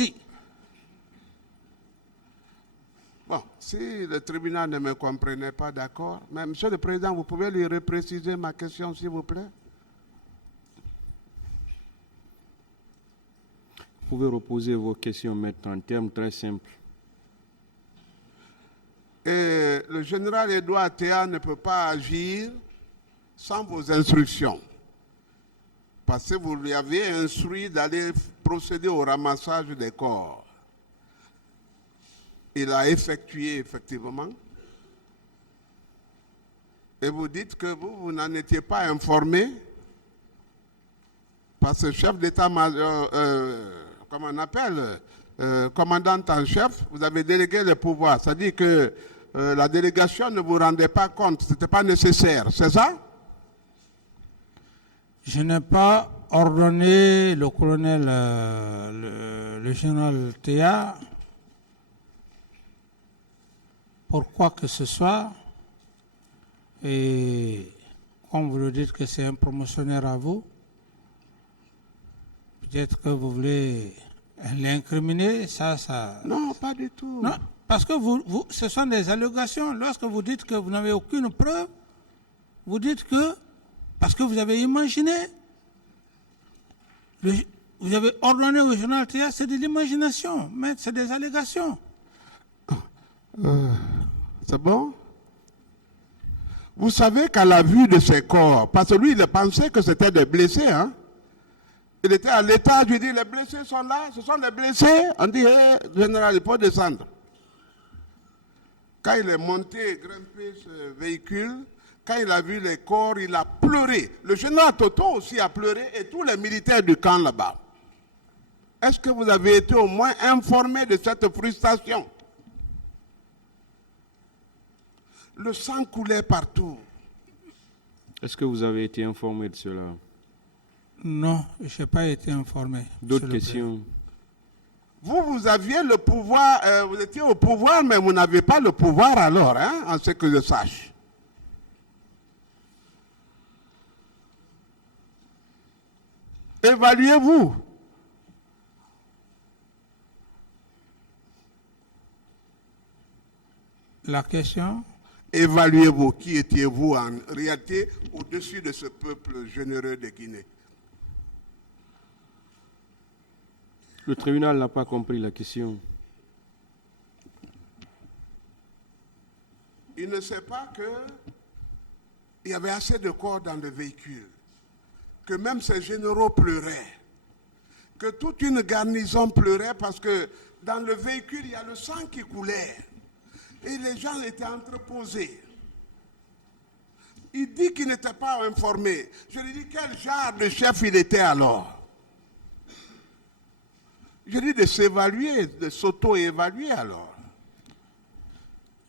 aussi. Bon, si le tribunal ne me comprenait pas, d'accord. Mais Monsieur le Président, vous pouvez lui repréciser ma question, s'il vous plaît? Vous pouvez reposer vos questions, maître, en termes très simples. Et le général Edouard Théa ne peut pas agir sans vos instructions. Parce que vous lui avez instruit d'aller procéder au ramassage des corps. Il a effectué effectivement. Et vous dites que vous n'en étiez pas informé. Parce que chef d'état-major, comment on appelle, commandant en chef, vous avez délégué le pouvoir. C'est-à-dire que la délégation ne vous rendait pas compte, ce n'était pas nécessaire, c'est ça? Je n'ai pas ordonné le colonel, le général Théa, pour quoi que ce soit. Et comme vous le dites que c'est un promotionnaire à vous, peut-être que vous voulez l'incriminer, ça... Non, pas du tout. Non, parce que ce sont des allégations. Lorsque vous dites que vous n'avez aucune preuve, vous dites que, parce que vous avez imaginé, vous avez ordonné au journal Théa, c'est de l'imagination, mais c'est des allégations. C'est bon? Vous savez qu'à la vue de ces corps, parce que lui, il pensait que c'était des blessés, hein? Il était à l'étage, je lui dis, les blessés sont là, ce sont des blessés. On dit, général, il faut descendre. Quand il est monté et grimpé ce véhicule, quand il a vu les corps, il a pleuré. Le général Toto aussi a pleuré et tous les militaires du camp là-bas. Est-ce que vous avez été au moins informé de cette frustration? Le sang coulait partout. Est-ce que vous avez été informé de cela? Non, je n'ai pas été informé. D'autres questions? Vous aviez le pouvoir, vous étiez au pouvoir, mais vous n'avez pas le pouvoir alors, hein, en ce que je sache. Évaluez-vous. La question? Évaluez-vous. Qui étiez-vous en réalité au-dessus de ce peuple généreux de Guinée? Le tribunal n'a pas compris la question. Il ne sait pas qu'il y avait assez de corps dans le véhicule, que même ces généraux pleuraient, que toute une garnison pleurait parce que dans le véhicule, il y a le sang qui coulait et les gens étaient entreposés. Il dit qu'il n'était pas informé. Je lui dis quel genre de chef il était alors? Je dis de s'évaluer, de s'auto-évaluer alors.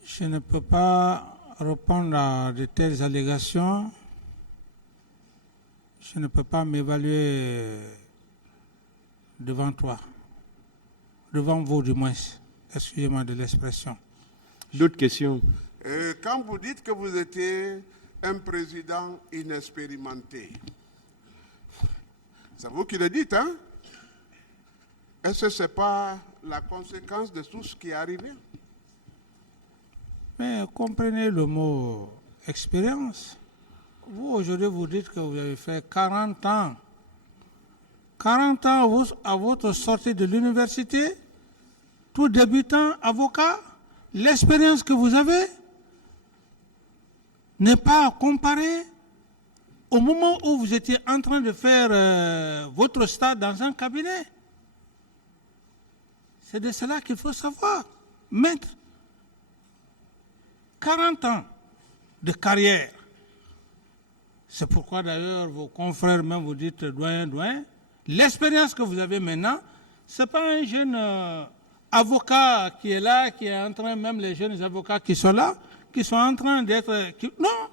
Je ne peux pas répondre à de telles allégations. Je ne peux pas m'évaluer devant toi. Devant vous, du moins. Excusez-moi de l'expression. D'autres questions? Quand vous dites que vous étiez un président inexpérimenté, c'est vous qui le dites, hein? Est-ce que ce n'est pas la conséquence de tout ce qui est arrivé? Mais comprenez le mot expérience. Vous, aujourd'hui, vous dites que vous avez fait 40 ans. 40 ans à votre sortie de l'université, tout débutant avocat, l'expérience que vous avez n'est pas comparée au moment où vous étiez en train de faire votre stage dans un cabinet. C'est de cela qu'il faut savoir. Maître, 40 ans de carrière. C'est pourquoi d'ailleurs vos confrères même vous dites doyen. L'expérience que vous avez maintenant, ce n'est pas un jeune avocat qui est là, qui est en train, même les jeunes avocats qui sont là, qui sont en train d'être... Non,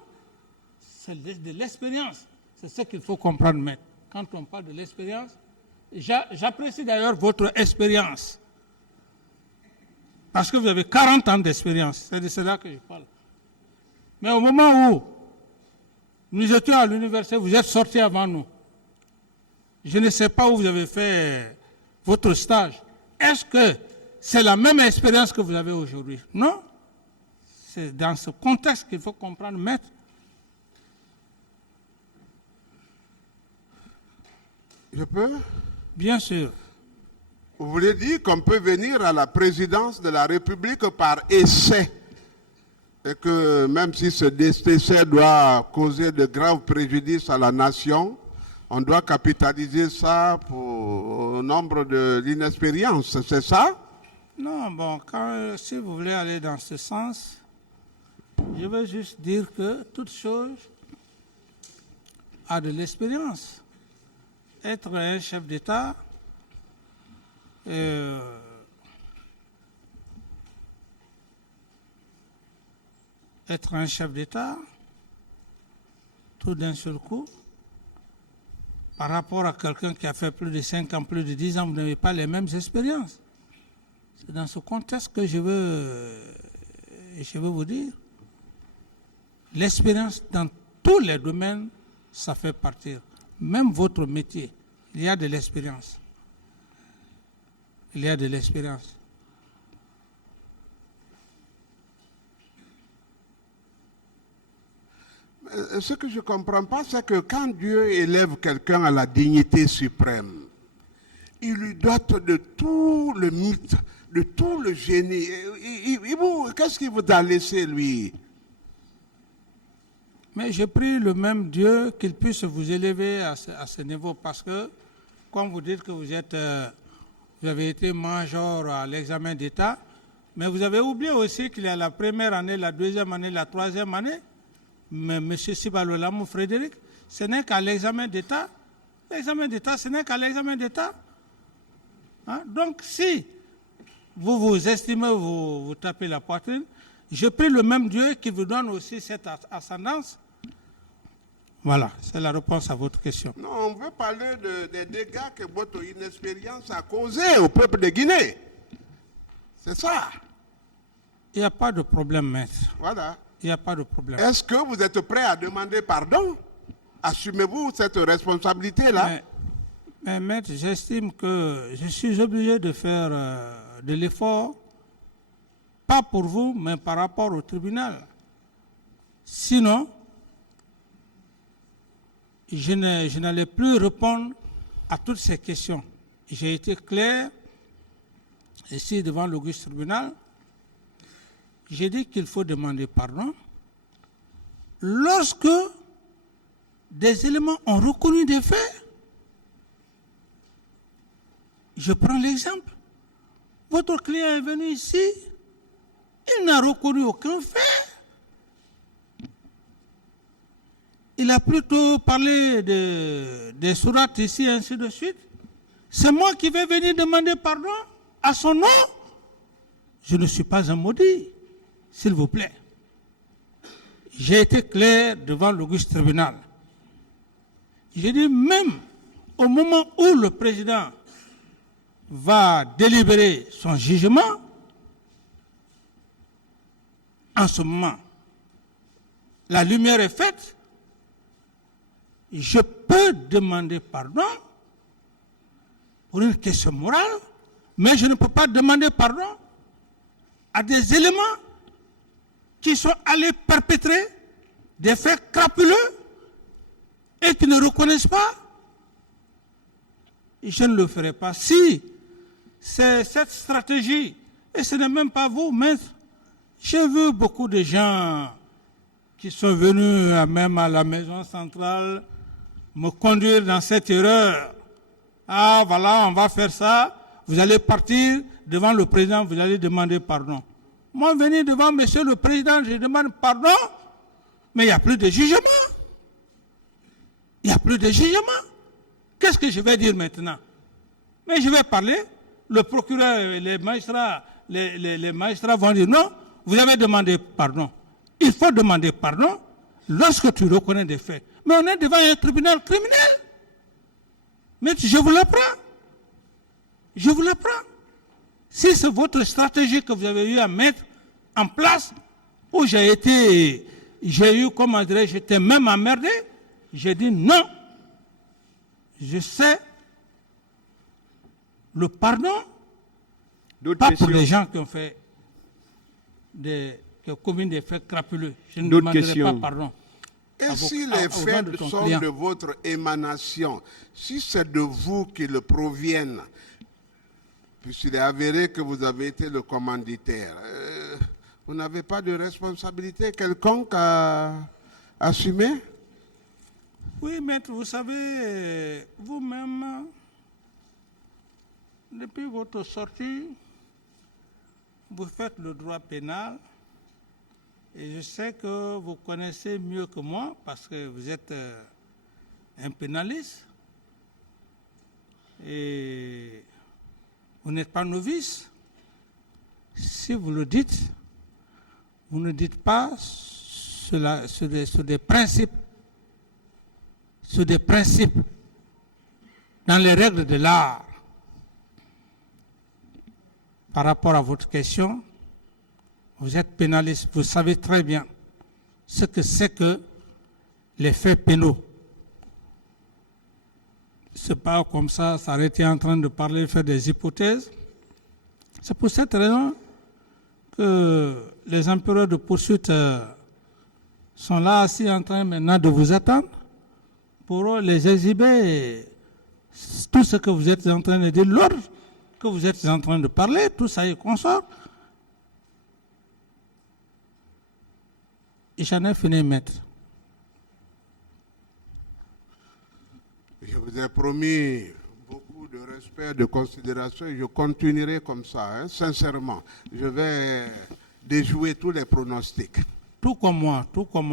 c'est de l'expérience. C'est ce qu'il faut comprendre, maître. Quand on parle de l'expérience, j'apprécie d'ailleurs votre expérience. Parce que vous avez 40 ans d'expérience. C'est de cela que je parle. Mais au moment où nous étions à l'université, vous êtes sortis avant nous. Je ne sais pas où vous avez fait votre stage. est-ce que c'est la même expérience que vous avez aujourd'hui? Non. C'est dans ce contexte qu'il faut comprendre, maître. Je peux? Bien sûr. Vous voulez dire qu'on peut venir à la présidence de la République par essai et que même si ce essai doit causer de graves préjudices à la nation, on doit capitaliser ça au nombre de l'inexpérience, c'est ça? Non, bon, si vous voulez aller dans ce sens, je veux juste dire que toute chose a de l'expérience. Être un chef d'État, tout d'un seul coup, par rapport à quelqu'un qui a fait plus de 5 ans, plus de 10 ans, vous n'avez pas les mêmes expériences. C'est dans ce contexte que je veux vous dire. L'expérience dans tous les domaines, ça fait partir. Même votre métier, il y a de l'expérience. Il y a de l'expérience. Ce que je ne comprends pas, c'est que quand Dieu élève quelqu'un à la dignité suprême, il lui dote de tout le mythe, de tout le génie. Qu'est-ce qu'il vous a laissé, lui? Mais je prie le même Dieu qu'il puisse vous élever à ce niveau, parce que, comme vous dites que vous avez été major à l'examen d'État, mais vous avez oublié aussi qu'il y a la première année, la deuxième année, la troisième année. Mais M. Sibalolamou Frédéric, ce n'est qu'à l'examen d'État. L'examen d'État, ce n'est qu'à l'examen d'État. Hein? Donc, si vous vous estimez, vous tapez la poitrine, je prie le même Dieu qui vous donne aussi cette ascendance. Voilà, c'est la réponse à votre question. Non, on veut parler des dégâts que votre inexpérience a causés au peuple de Guinée. C'est ça. Il n'y a pas de problème, maître. Voilà. Il n'y a pas de problème. Est-ce que vous êtes prêt à demander pardon? Assumez-vous cette responsabilité-là? Mais maître, j'estime que je suis obligé de faire de l'effort, pas pour vous, mais par rapport au tribunal. Sinon, je n'allais plus répondre à toutes ces questions. J'ai été clair ici devant l'auguste tribunal. J'ai dit qu'il faut demander pardon lorsque des éléments ont reconnu des faits. Je prends l'exemple. Votre client est venu ici, il n'a reconnu aucun fait. Il a plutôt parlé des sourates ici, ainsi de suite. C'est moi qui vais venir demander pardon à son nom. Je ne suis pas un maudit, s'il vous plaît. J'ai été clair devant l'auguste tribunal. J'ai dit même au moment où le président va délibérer son jugement, en ce moment, la lumière est faite, je peux demander pardon pour une question morale, mais je ne peux pas demander pardon à des éléments qui sont allés perpétrer des faits crapuleux et qui ne reconnaissent pas. Je ne le ferai pas. Si c'est cette stratégie, et ce n'est même pas vous, maître, j'ai vu beaucoup de gens qui sont venus même à la maison centrale me conduire dans cette erreur. Ah, voilà, on va faire ça. Vous allez partir devant le président, vous allez demander pardon. Moi, venir devant monsieur le président, je demande pardon, mais il n'y a plus de jugement. Il n'y a plus de jugement. Qu'est-ce que je vais dire maintenant? Mais je vais parler, le procureur et les magistrats vont dire non, vous avez demandé pardon. Il faut demander pardon lorsque tu reconnais des faits. Mais on est devant un tribunal criminel. Mais je vous l'apprends. Je vous l'apprends. Si c'est votre stratégie que vous avez eu à mettre en place, où j'ai eu, comment dirais-je, j'étais même emmerdé, j'ai dit non. Je sais le pardon D'autres Pas pour les questions? gens qui ont fait qui ont commis des faits crapuleux. Je ne D'autres demanderai questions? pas pardon. Et si au les nom de faits ton sont client. de votre émanation, si c'est de vous qu'ils proviennent, puisqu'il est avéré que vous avez été le commanditaire, vous n'avez pas de responsabilité quelconque à assumer? Oui, maître, vous savez, vous-même, depuis votre sortie, vous faites le droit pénal et je sais que vous connaissez mieux que moi parce que vous êtes un pénaliste et vous n'êtes pas novice. Si vous le dites, vous ne dites pas sur des principes, dans les règles de l'art. Par rapport à votre question, vous êtes pénaliste, vous savez très bien ce que c'est que les faits pénaux. C'est pas comme ça, s'arrêter en train de parler, faire des hypothèses. C'est pour cette raison que les empereurs de poursuite sont là assis en train maintenant de vous attendre pour les exhiber tout ce que vous êtes en train de dire, l'ordre que vous êtes en train de parler, tout ça y consort. Et j'en ai fini, maître. Je vous ai promis beaucoup de respect, de considération et je continuerai comme ça, hein, sincèrement. Je vais déjouer tous les pronostics. Tout comme moi,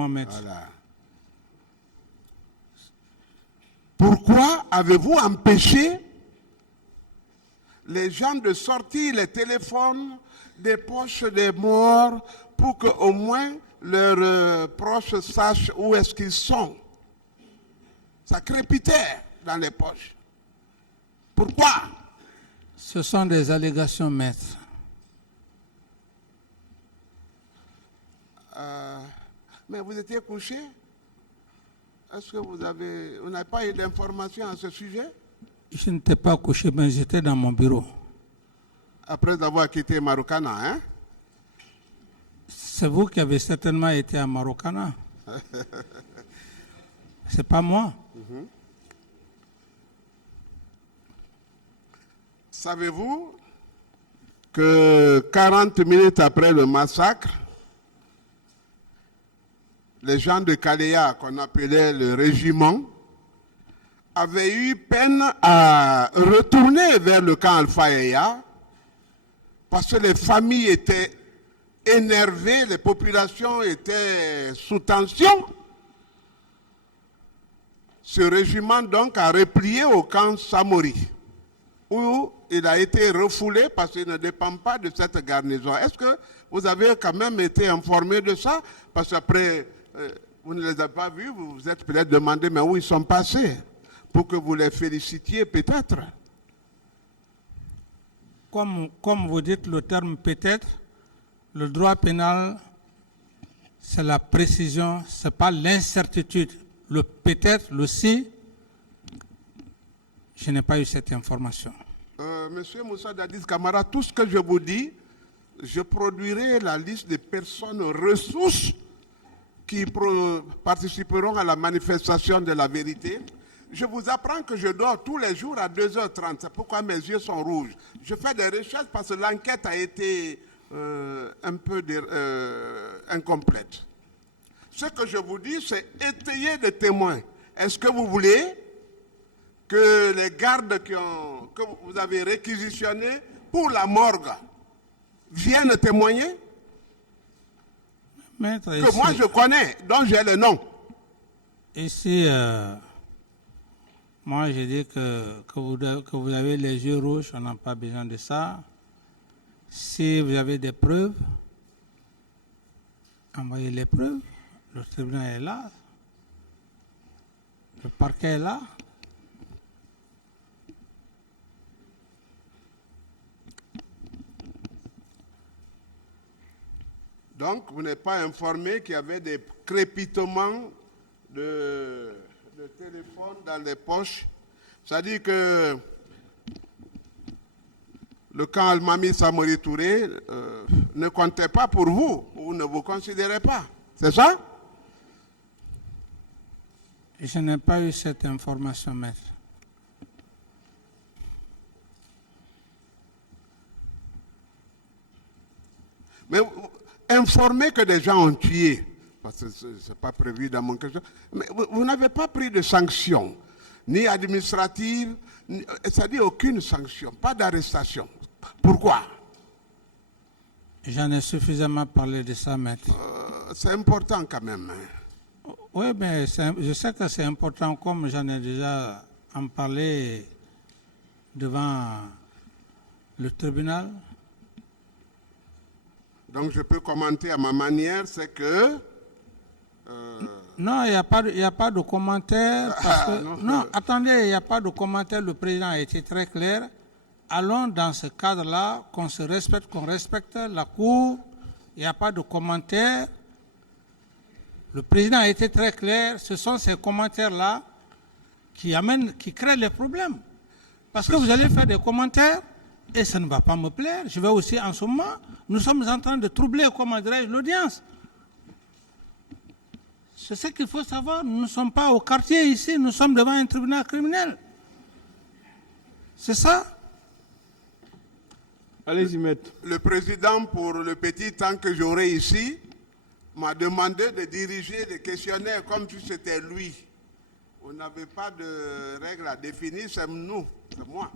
maître. Voilà. Pourquoi avez-vous empêché les gens de sortir les téléphones des poches des morts pour qu'au moins leurs proches sachent où est-ce qu'ils sont? Ça crépitait dans les poches. Pourquoi? Ce sont des allégations, maître. Mais vous étiez couché? Est-ce que vous n'avez pas eu d'informations à ce sujet? Je n'étais pas couché, mais j'étais dans mon bureau. Après avoir quitté Marokana, hein? C'est vous qui avez certainement été à Marokana. C'est pas moi. Savez-vous que 40 minutes après le massacre, les gens de Kaléa, qu'on appelait le régiment, avaient eu peine à retourner vers le camp Alpha parce que les familles étaient énervées, les populations étaient sous tension. Ce régiment donc a replié au camp Samori, où il a été refoulé parce qu'il ne dépend pas de cette garnison. Est-ce que vous avez quand même été informé de ça? Parce qu'après, vous ne les avez pas vus, vous vous êtes peut-être demandé mais où ils sont passés, pour que vous les félicitiez peut-être. Comme vous dites le terme peut-être, le droit pénal, c'est la précision, ce n'est pas l'incertitude. Le peut-être, le si, je n'ai pas eu cette information. Monsieur Moussa Dadis Camara, tout ce que je vous dis, je produirai la liste des personnes ressources qui participeront à la manifestation de la vérité. Je vous apprends que je dors tous les jours à 2h30. C'est pourquoi mes yeux sont rouges. Je fais des recherches parce que l'enquête a été un peu incomplète. Ce que je vous dis, c'est étayer des témoins. Est-ce que vous voulez que les gardes que vous avez réquisitionnés pour la morgue viennent témoigner? Maître, que moi je connais, dont j'ai le nom. Ici, moi je dis que vous avez les yeux rouges, on n'a pas besoin de ça. Si vous avez des preuves, envoyez les preuves. Le tribunal est là. Le parquet est là. Donc, vous n'êtes pas informé qu'il y avait des crépitements de téléphone dans les poches. C'est-à-dire que le camp Almami Samori Touré ne comptait pas pour vous, ou ne vous considérez pas. C'est ça? Je n'ai pas eu cette information, maître. Mais informer que des gens ont tué, parce que ce n'est pas prévu dans mon question, mais vous n'avez pas pris de sanctions, ni administratives, c'est-à-dire aucune sanction, pas d'arrestation. Pourquoi? J'en ai suffisamment parlé de ça, maître. C'est important quand même. Oui, mais je sais que c'est important, comme j'en ai déjà en parlé devant le tribunal. Donc je peux commenter à ma manière, c'est que... Non, il n'y a pas de commentaire. Non, attendez, il n'y a pas de commentaire. Le président a été très clair. Allons dans ce cadre-là, qu'on se respecte, qu'on respecte la Cour. Il n'y a pas de commentaire. Le président a été très clair. Ce sont ces commentaires-là qui créent les problèmes. Parce que vous allez faire des commentaires et ça ne va pas me plaire. Je vais aussi, en ce moment, nous sommes en train de troubler, comment dirais-je, l'audience. C'est ce qu'il faut savoir. Nous ne sommes pas au quartier ici, nous sommes devant un tribunal criminel. C'est ça? Allez-y, maître. Le président, pour le petit temps que j'aurai ici, m'a demandé de diriger des questionnaires comme si c'était lui. Vous n'avez pas de règles à définir, c'est nous, c'est moi.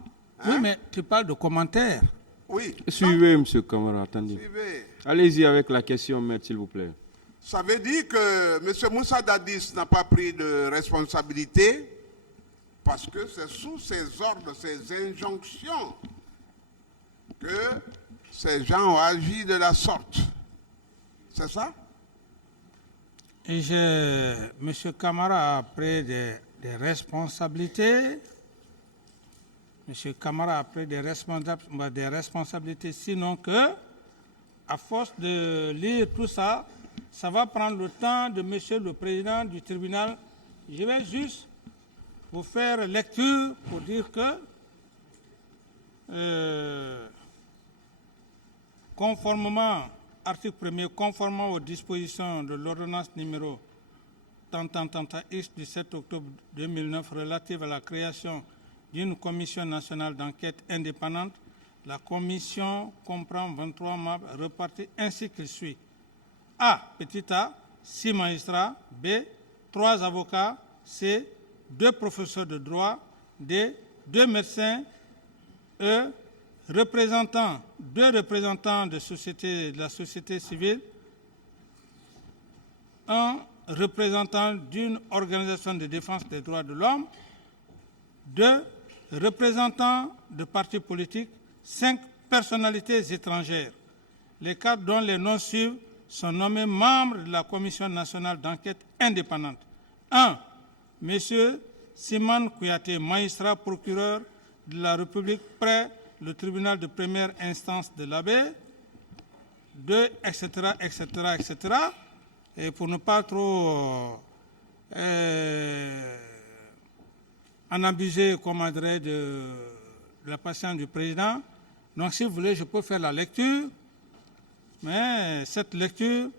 Oui, mais tu parles de commentaires. Oui. Suivez, monsieur Camara, attendez. Suivez. Allez-y avec la question, maître, s'il vous plaît. Ça veut dire que M. Moussa Dadis n'a pas pris de responsabilité parce que c'est sous ses ordres, ses injonctions que ces gens ont agi de la sorte. C'est ça? Et M. Camara a pris des responsabilités. M. Camara a pris des responsabilités, sinon que, à force de lire tout ça, ça va prendre le temps de Monsieur le Président du tribunal. Je vais juste vous faire lecture pour dire que, conformément, article 1er, conformément aux dispositions de l'ordonnance numéro X du 7 octobre 2009 relative à la création d'une commission nationale d'enquête indépendante, la commission comprend 23 membres repartis ainsi qu'il suit. A, petit a, 6 magistrats. B, 3 avocats. C, 2 professeurs de droit. D, 2 médecins. E, 2 représentants de la société civile. 1 représentant d'une organisation de défense des droits de l'homme. 2 représentants de partis politiques. 5 personnalités étrangères. Les cadres dont les noms suivent sont nommés membres de la Commission nationale d'enquête indépendante. 1. Monsieur Simon Kouyaté, magistrat procureur de la République près le tribunal de première instance de l'Abbé. 2, etc., etc., etc. Et pour ne pas trop en abuser, comment dirais, de la patience du président. Donc, si vous voulez, je peux faire la lecture. Mais cette lecture,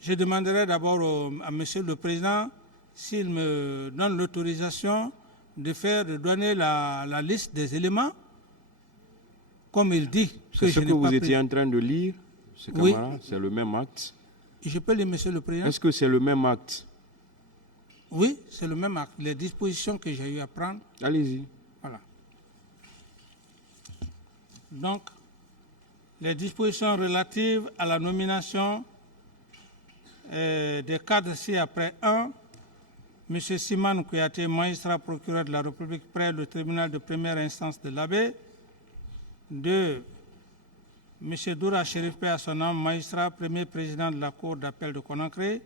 je demanderai d'abord à Monsieur le Président s'il me donne l'autorisation de donner la liste des éléments, comme il dit. C'est ce que vous étiez en train de lire, M. Camara, oui. C'est le même acte. Je peux lire, Monsieur le Président. Est-ce que c'est le même acte? Oui, c'est le même acte. Les dispositions que j'ai eu à prendre. Allez-y. Voilà. Donc, les dispositions relatives à la nomination des cadres ci-après. 1. M. Simon Kouyaté, magistrat procureur de la République près le tribunal de première instance de l'Abbé. 2. M. Doura Chérif Paix à son nom, magistrat premier président de la Cour d'appel de Conakry.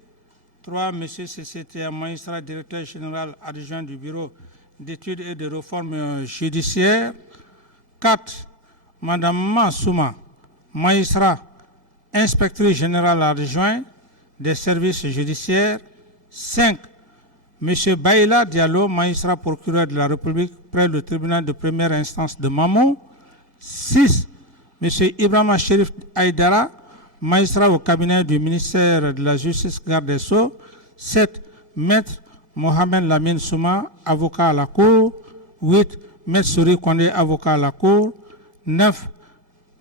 3. M. CCTA, magistrat directeur général adjoint du Bureau d'études et de réformes judiciaires. 4. Mme Massouma, magistrat, inspectrice générale adjoint des services judiciaires. 5. M. Baïla Diallo, magistrat procureur de la République près le tribunal de première instance de Mamou. 6. M. Ibrahima Cherif Aïdara, magistrat au cabinet du ministère de la Justice, garde des Sceaux. 7. Maître Mohamed Lamine Souma, avocat à la Cour. 8. Maître Souri Kondé, avocat à la Cour. 9.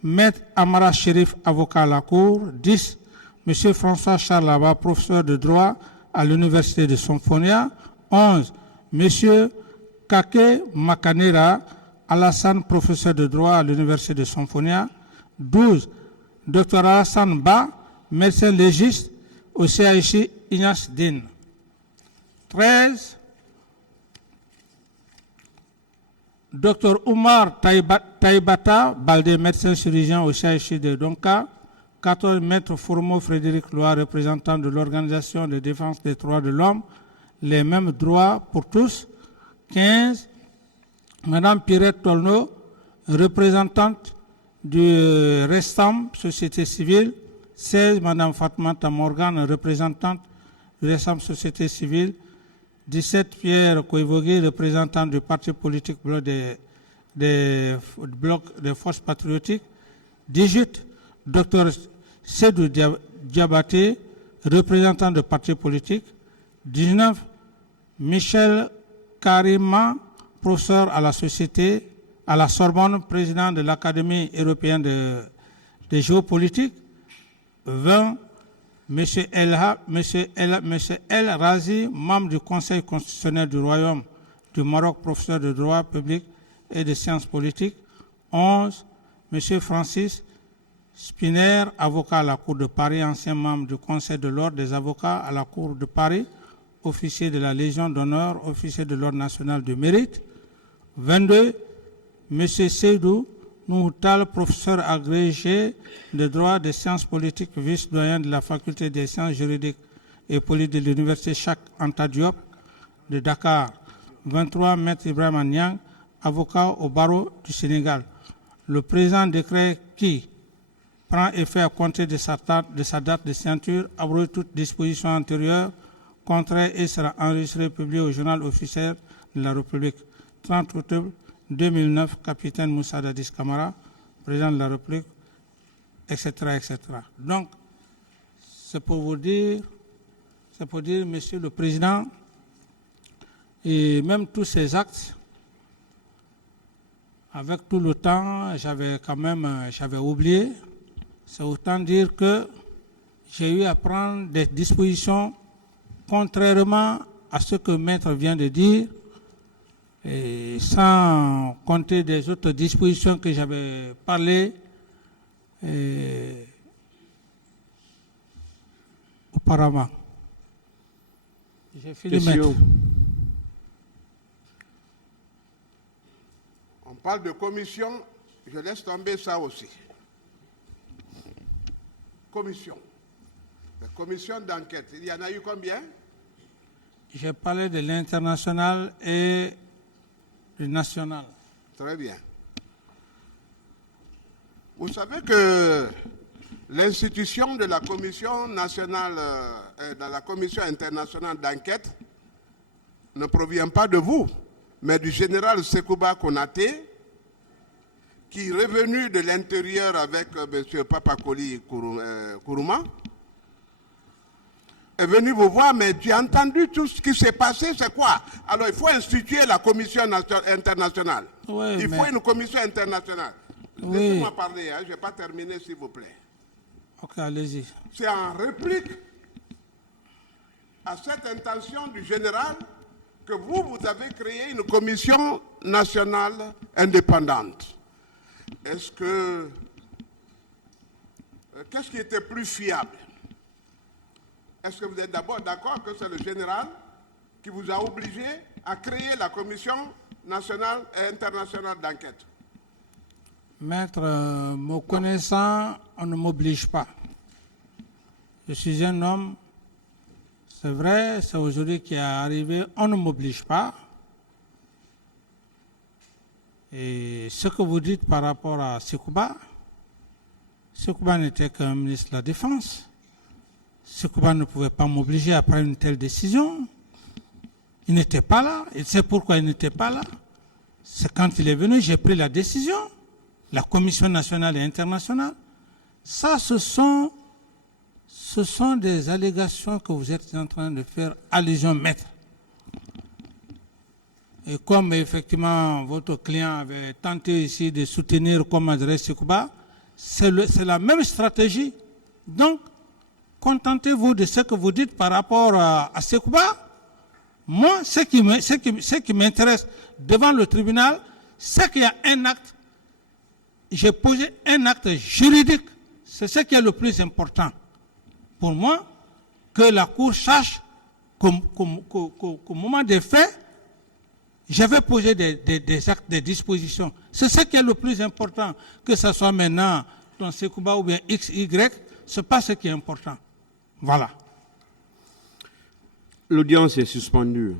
Maître Amara Cherif, avocat à la Cour. 10. M. François Charles Laba, professeur de droit à l'Université de Somphonia. 11. M. Kake Makanera Alassane, professeur de droit à l'Université de Somphonia. 12. Dr Alassane Ba, médecin légiste au CHI Ignace Dine. 13. Dr Oumar Taïbata Baldé, médecin chirurgien au CHI de Donka. 14. Maître Fourmeau Frédéric Loire, représentant de l'Organisation de défense des droits de l'homme, les mêmes droits pour tous. 15. Madame Pierrette Tolno, représentante du Restam, Société civile. 16. Madame Fatmata Morgan, représentante du Restam, Société civile. 17. Pierre Koivogui, représentant du parti politique bloc des forces patriotiques. 18. Dr Sedou Diabaté, représentant du parti politique. 19. Michel Karima, professeur à la société, à la Sorbonne, président de l'Académie européenne de géopolitique. 20. M. El Razi, membre du Conseil constitutionnel du Royaume du Maroc, professeur de droit public et de sciences politiques. 11. M. Francis Spiner, avocat à la Cour de Paris, ancien membre du Conseil de l'Ordre des avocats à la Cour de Paris, officier de la Légion d'honneur, officier de l'Ordre national du mérite. 22. M. Seydou Noutal, professeur agrégé de droit des sciences politiques, vice-doyen de la faculté des sciences juridiques et politiques de l'université Cheikh Anta Diop de Dakar. 23. Maître Ibrahima Niang, avocat au barreau du Sénégal. Le présent décret qui prend effet à compter de sa date de signature abroge toute disposition antérieure, contraire et sera enregistré et publié au journal officiel de la République. 30 octobre 2009, capitaine Moussa Dadis Camara, président de la République, etc., etc. Donc, c'est pour dire, Monsieur le Président, et même tous ces actes, avec tout le temps, j'avais oublié. C'est autant dire que j'ai eu à prendre des dispositions contrairement à ce que Maître vient de dire, et sans compter des autres dispositions que j'avais parlé auparavant. J'ai fini, Maître. On parle de commission, je laisse tomber ça aussi. Commission. La commission d'enquête, il y en a eu combien? J'ai parlé de l'international et du national. Très bien. Vous savez que l'institution de la commission nationale, de la commission internationale d'enquête ne provient pas de vous, mais du général Sekouba Konaté, qui est revenu de l'intérieur avec M. Papakoli Kourouma, est venu vous voir, mais tu as entendu tout ce qui s'est passé, c'est quoi? Alors il faut instituer la commission internationale. Oui, il faut une commission internationale. Oui. Laissez-moi parler, hein, je ne vais pas terminer s'il vous plaît. Ok, allez-y. C'est en réplique à cette intention du général que vous avez créé une commission nationale indépendante. Est-ce que... Qu'est-ce qui était plus fiable? Est-ce que vous êtes d'abord d'accord que c'est le général qui vous a obligé à créer la commission nationale et internationale d'enquête? Maître, me connaissant, on ne m'oblige pas. Je suis un homme, c'est vrai, c'est aujourd'hui qui est arrivé, on ne m'oblige pas. Et ce que vous dites par rapport à Sekouba n'était qu'un ministre de la Défense. Sekouba ne pouvait pas m'obliger à prendre une telle décision. Il n'était pas là. Et c'est pourquoi il n'était pas là. C'est quand il est venu, j'ai pris la décision. la Commission nationale et internationale. Ça, ce sont des allégations que vous êtes en train de faire allusion, maître. Et comme effectivement votre client avait tenté ici de soutenir comme adresse Sekouba, c'est la même stratégie. Donc, contentez-vous de ce que vous dites par rapport à Sekouba. Moi, ce qui m'intéresse devant le tribunal, c'est qu'il y a un acte. J'ai posé un acte juridique. C'est ce qui est le plus important. Pour moi, que la Cour sache qu'au moment des faits, j'avais posé des actes, des dispositions. C'est ce qui est le plus important. Que ce soit maintenant dans Sekouba ou bien X, Y, ce n'est pas ce qui est important. Voilà. L'audience est suspendue.